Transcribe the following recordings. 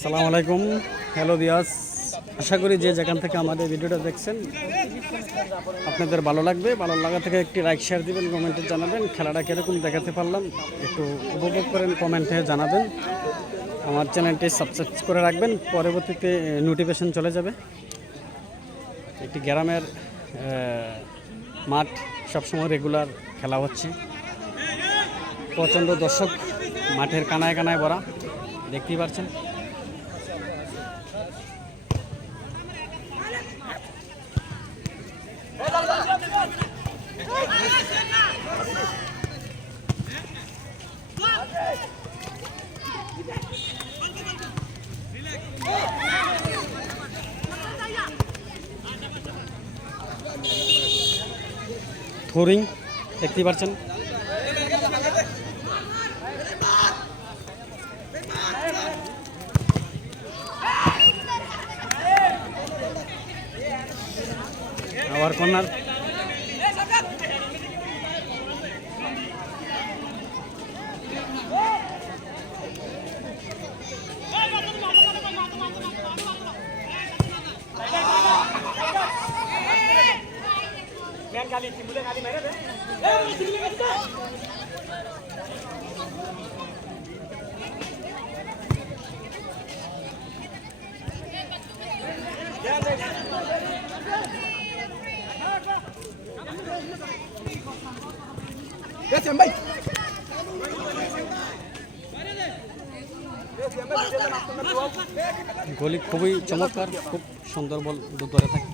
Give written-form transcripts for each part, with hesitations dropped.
আসসালামু আলাইকুম, hello Diaz. আশা করি যে যেখান থেকে আমাদের ভিডিওটা দেখছেন আপনাদের ভালো লাগবে। ভালো লাগা থেকে একটি লাইক শেয়ার দিবেন, কমেন্টে জানাবেন খেলাটা কীরকম দেখাতে পারলাম একটু উপভোগ করেন, কমেন্টে জানাবেন। আমার চ্যানেলটি সাবস্ক্রাইব করে রাখবেন, পরবর্তীতে নোটিফিকেশন চলে যাবে। একটি গ্রামের মাঠ, সবসময় রেগুলার খেলা হচ্ছে। প্রচণ্ড দর্শক, মাঠের কানায় কানায় ভরা, দেখতেই পাচ্ছেন। থোরিং দেখতেই পাচ্ছেন। আবার কর্নার, গোলি খুবই চমৎকার, খুব সুন্দর বল ধরে থাকে।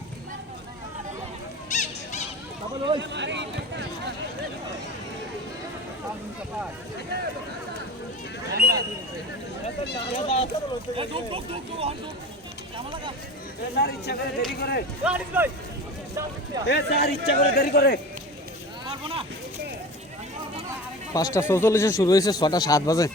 পাঁচটা ৪৪ শুরু হয়েছে, ৬টা ৭ বাজে।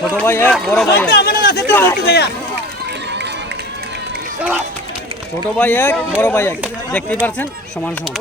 ছোট ভাই এক, বড় ভাই এক। ছোট ভাই এক, বড় ভাই এক, দেখতেই পাচ্ছেন সমান সমান।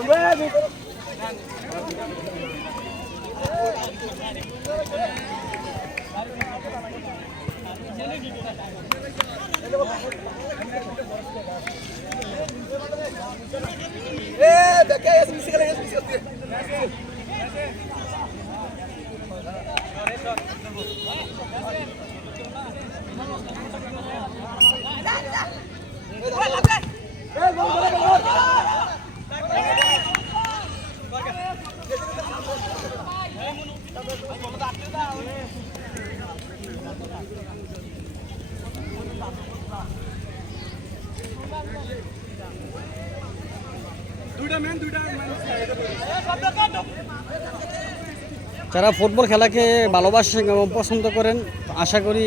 যারা ফুটবল খেলাকে ভালোবাসেন এবং পছন্দ করেন, আশা করি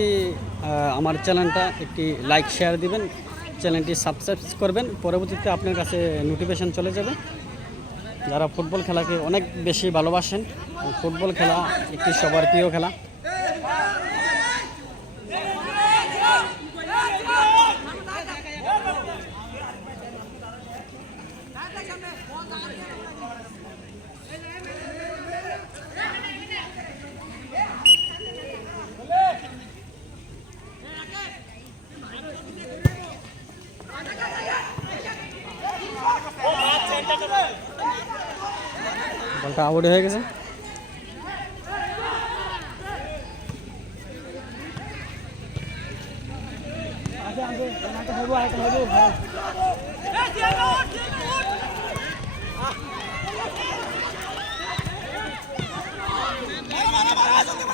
আমার চ্যানেলটা একটি লাইক শেয়ার দিবেন, চ্যানেলটি সাবস্ক্রাইব করবেন, পরবর্তীতে আপনার কাছে নোটিফিকেশান চলে যাবে। যারা ফুটবল খেলাকে অনেক বেশি ভালোবাসেন, ফুটবল খেলা একটি সবার প্রিয় খেলা। বলটা আউট হয়ে গেছে।